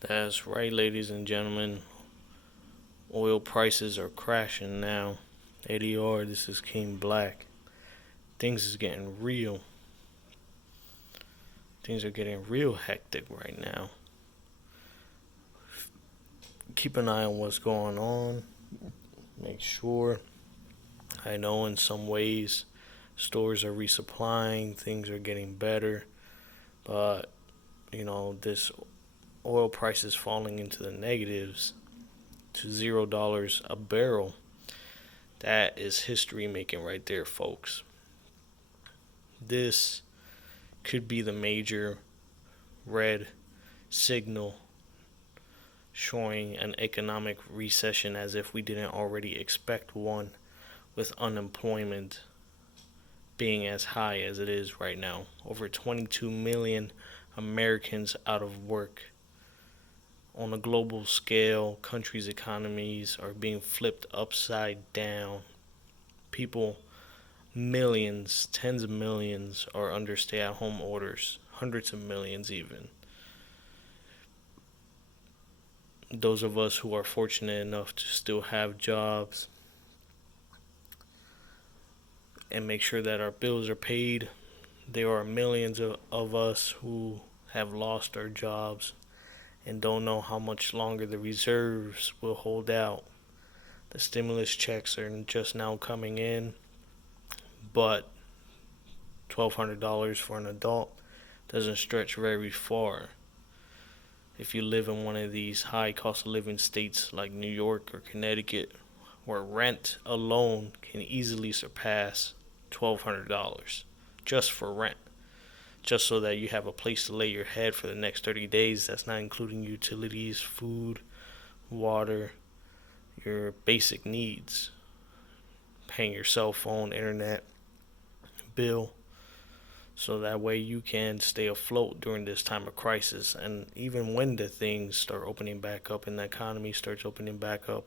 That's right, ladies and gentlemen. Oil prices are crashing now. ADR, this is King Black. Things is getting real. Things are getting real hectic right now. Keep an eye on what's going on. Make sure. I know in some ways stores are resupplying, things are getting better, but this oil price is falling into the negatives to $0 a barrel. That is history making right there, folks. This could be the major red signal showing an economic recession as if we didn't already expect one, with unemployment being as high as it is right now. Over 22 million Americans out of work. On a global scale, countries' economies are being flipped upside down. People, millions, tens of millions, are under stay at home orders, hundreds of millions even. Those of us who are fortunate enough to still have jobs and make sure that our bills are paid, there are millions of us who have lost our jobs and don't know how much longer the reserves will hold out. The stimulus checks are just now coming in, but $1,200 for an adult doesn't stretch very far. If you live in one of these high cost of living states like New York or Connecticut, where rent alone can easily surpass $1,200 just for rent, just so that you have a place to lay your head for the next 30 days. That's not including utilities, food, water, your basic needs, paying your cell phone, internet bill, so that way you can stay afloat during this time of crisis. And even when the things start opening back up and the economy starts opening back up,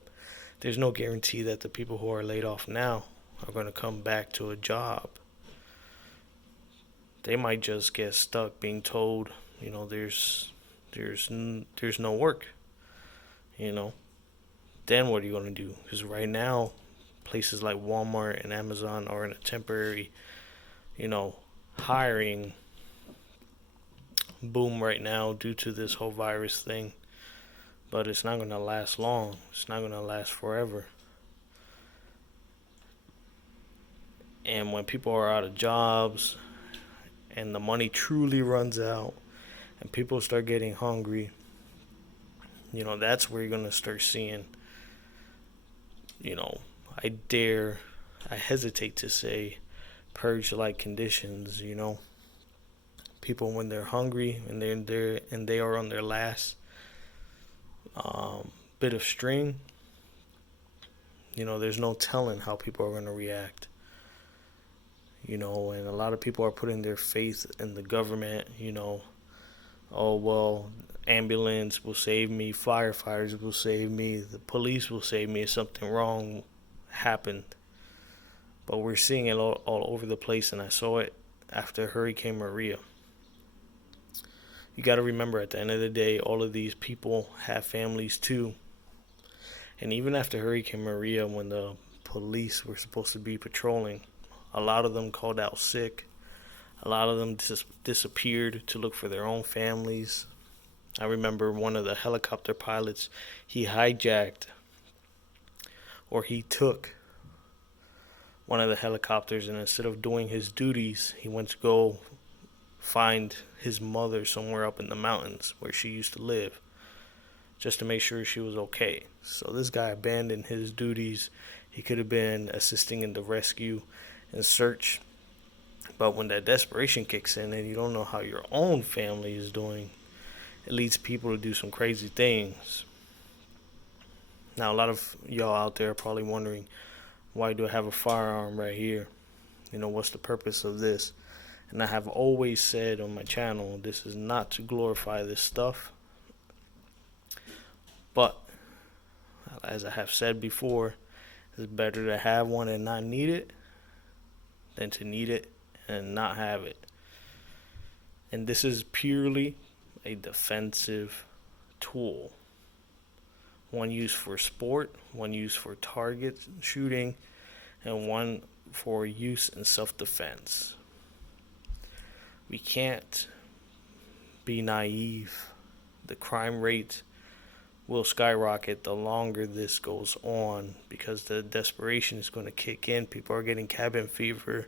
there's no guarantee that the people who are laid off now are going to come back to a job. They might just get stuck being told, there's no work. You know, then what are you going to do? Because right now, places like Walmart and Amazon are in a temporary, you know, hiring boom right now due to this whole virus thing. But it's not going to last long. It's not going to last forever. And when people are out of jobs and the money truly runs out and people start getting hungry, that's where you're going to start seeing, you know, I hesitate to say purge like conditions, People, when they're hungry and they are on their last bit of string, there's no telling how people are going to react. And a lot of people are putting their faith in the government, oh, well, ambulance will save me, firefighters will save me, the police will save me if something wrong happened. But we're seeing it all over the place, and I saw it after Hurricane Maria. You got to remember, at the end of the day, all of these people have families too. And even after Hurricane Maria, when the police were supposed to be patrolling, a lot of them called out sick. A lot of them disappeared to look for their own families. I remember one of the helicopter pilots, he took one of the helicopters, and instead of doing his duties, he went to go find his mother somewhere up in the mountains where she used to live, just to make sure she was okay. So this guy abandoned his duties. He could have been assisting in the rescue and search. But when that desperation kicks in and you don't know how your own family is doing, it leads people to do some crazy things. Now, a lot of y'all out there are probably wondering, why do I have a firearm right here? What's the purpose of this? And I have always said on my channel, this is not to glorify this stuff. But, as I have said before, it's better to have one and not need it than to need it and not have it. And this is purely a defensive tool. One used for sport, one used for target shooting, and one for use in self-defense. We can't be naive. The crime rate will skyrocket the longer this goes on because the desperation is going to kick in. People are getting cabin fever.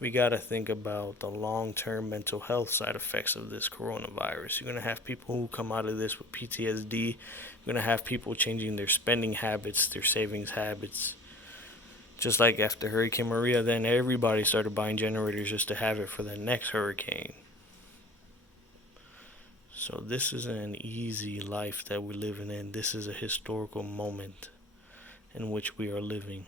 We got to think about the long-term mental health side effects of this coronavirus. You're going to have people who come out of this with PTSD. You're going to have people changing their spending habits, their savings habits. Just like after Hurricane Maria, then everybody started buying generators just to have it for the next hurricane. So this isn't an easy life that we're living in. This is a historical moment in which we are living.